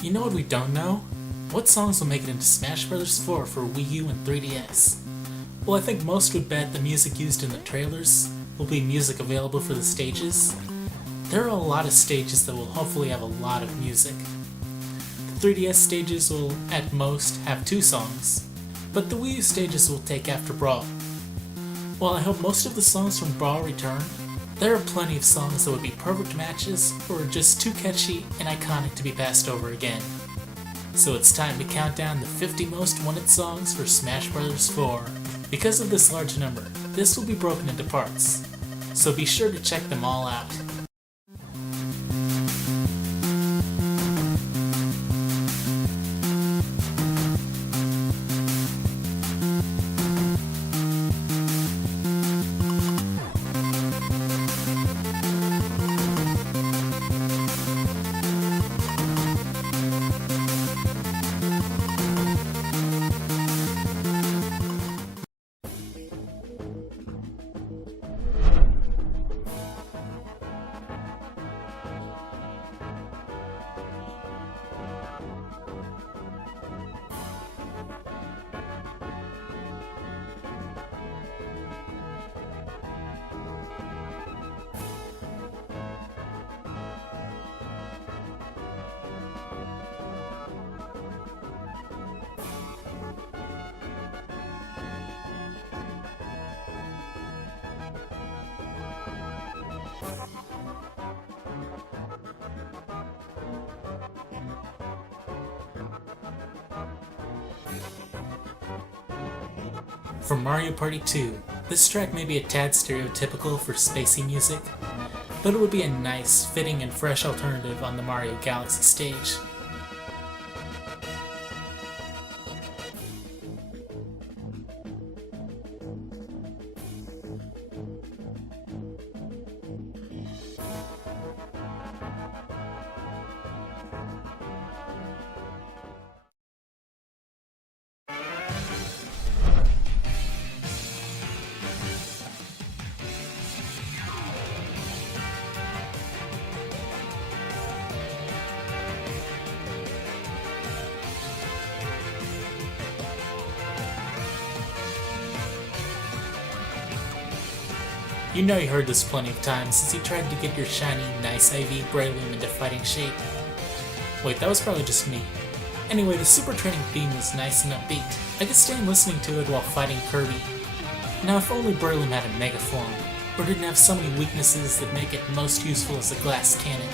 You know what we don't know? What songs will make it into Smash Bros. 4 for Wii U and 3DS? Well, I think most would bet the music used in the trailers will be music available for the stages. There are a lot of stages that will hopefully have a lot of music. The 3DS stages will, at most, have 2 songs, but the Wii U stages will take after Brawl. While I hope most of the songs from Brawl return, there are plenty of songs that would be perfect matches or are just too catchy and iconic to be passed over again. So it's time to count down the 50 most wanted songs for Smash Bros. 4. Because of this large number, this will be broken into parts, so be sure to check them all out. For Mario Party 2, this track may be a tad stereotypical for spacey music, but it would be a nice, fitting, and fresh alternative on the Mario Galaxy stage. You know you heard this plenty of times since you tried to get your shiny, nice IV Breloom into fighting shape. Wait, that was probably just me. Anyway, the super training theme was nice and upbeat. I could stand listening to it while fighting Kirby. Now if only Breloom had a mega form, or didn't have so many weaknesses that make it most useful as a glass cannon.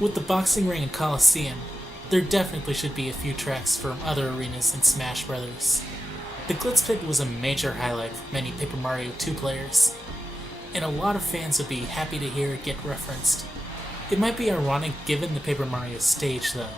With the boxing ring and Coliseum, there definitely should be a few tracks from other arenas in Smash Bros. The Glitz Pit was a major highlight for many Paper Mario 2 players, and a lot of fans would be happy to hear it get referenced. It might be ironic given the Paper Mario stage though.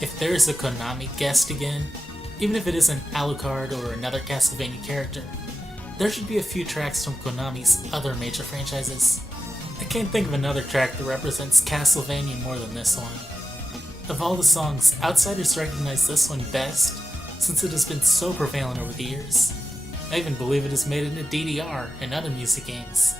If there's a Konami guest again, even if it isn't Alucard or another Castlevania character, there should be a few tracks from Konami's other major franchises. I can't think of another track that represents Castlevania more than this one. Of all the songs, outsiders recognize this one best since it has been so prevalent over the years. I even believe it has made it into DDR and other music games.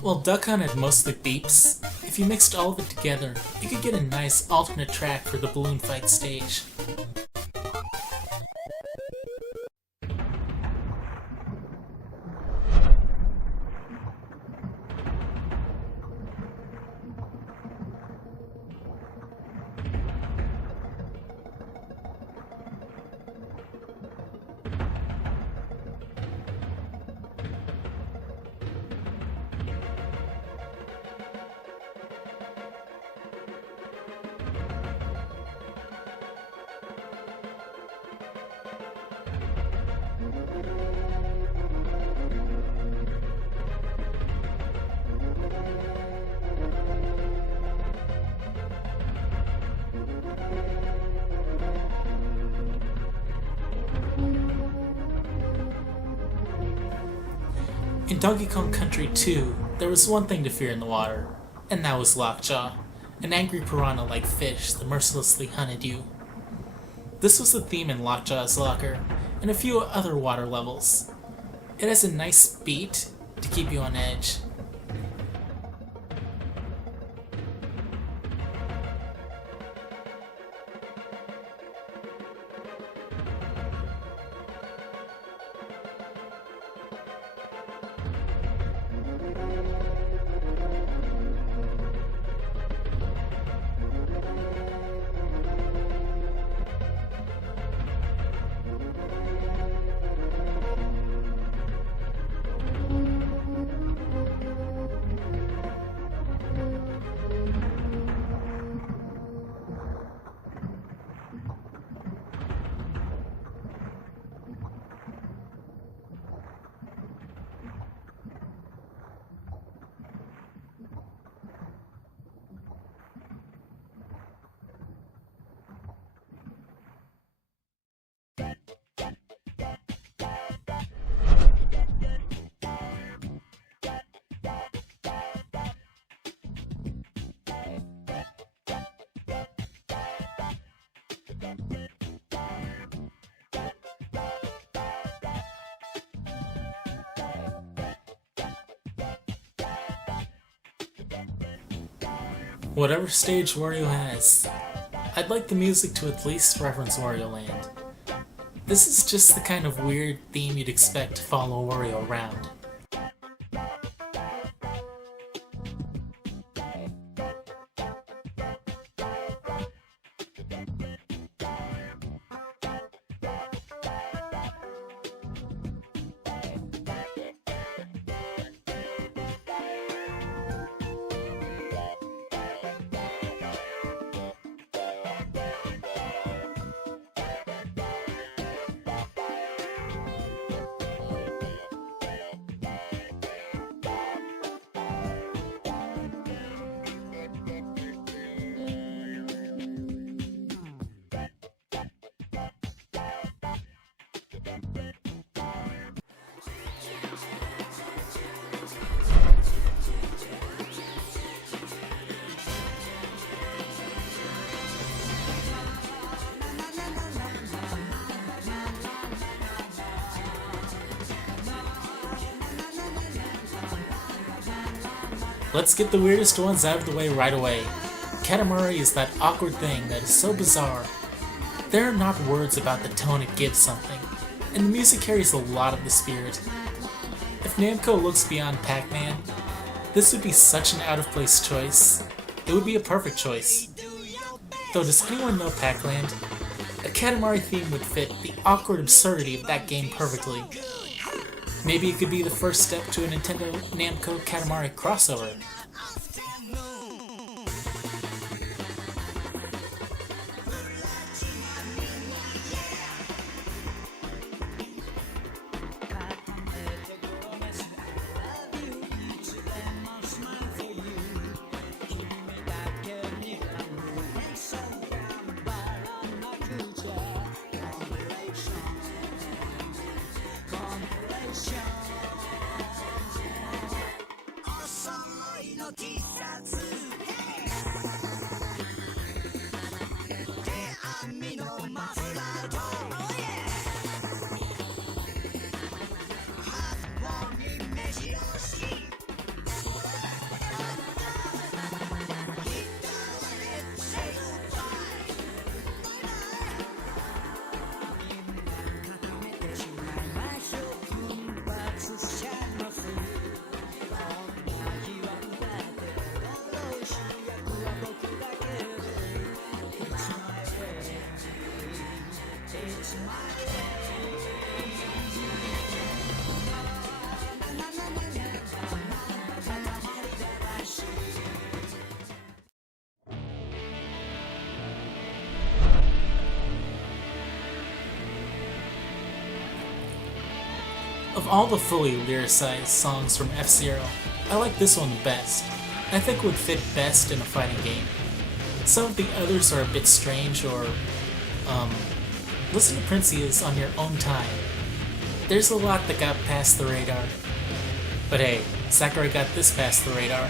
While Duck Hunt had mostly beeps, if you mixed all of it together, you could get a nice alternate track for the balloon fight stage. In Donkey Kong Country 2, there was one thing to fear in the water, and that was Lockjaw, an angry piranha-like fish that mercilessly hunted you. This was the theme in Lockjaw's Locker, and a few other water levels. It has a nice beat to keep you on edge. Whatever stage Wario has, I'd like the music to at least reference Wario Land. This is just the kind of weird theme you'd expect to follow Wario around. Let's get the weirdest ones out of the way right away. Katamari is that awkward thing that is so bizarre. There are not words about the tone it gives something, and the music carries a lot of the spirit. If Namco looks beyond Pac-Man, this would be such an out-of-place choice. It would be a perfect choice. Though, does anyone know Pac-Land? A Katamari theme would fit the awkward absurdity of that game perfectly. Maybe it could be the first step to a Nintendo Namco Katamari crossover. Of all the fully lyricized songs from F-Zero, I like this one the best. I think it would fit best in a fighting game. Some of the others are a bit strange, or, listen to Princey's on your own time. There's a lot that got past the radar. But hey, Sakurai got this past the radar.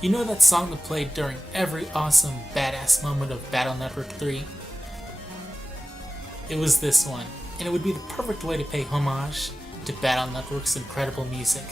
You know that song that played during every awesome, badass moment of Battle Network 3? It was this one, and it would be the perfect way to pay homage to Battle Network's incredible music.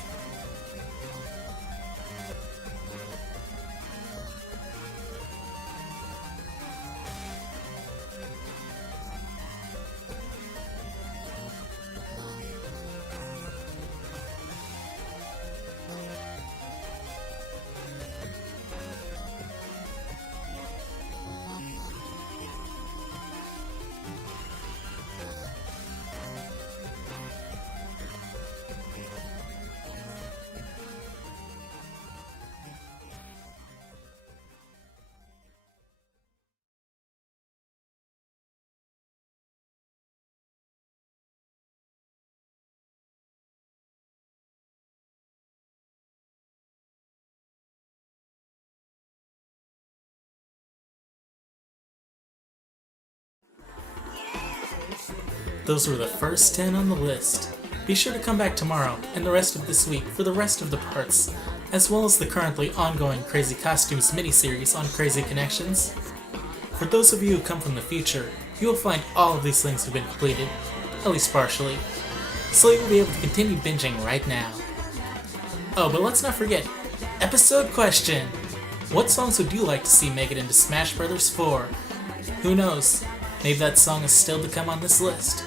Those were the first 10 on the list. Be sure to come back tomorrow and the rest of this week for the rest of the parts, as well as the currently ongoing Crazy Costumes miniseries on Crazy Connections. For those of you who come from the future, you will find all of these things have been completed. at least partially, so you'll be able to continue binging right now. Oh, but let's not forget, episode question! What songs would you like to see make it into Smash Bros. 4? Who knows, maybe that song is still to come on this list.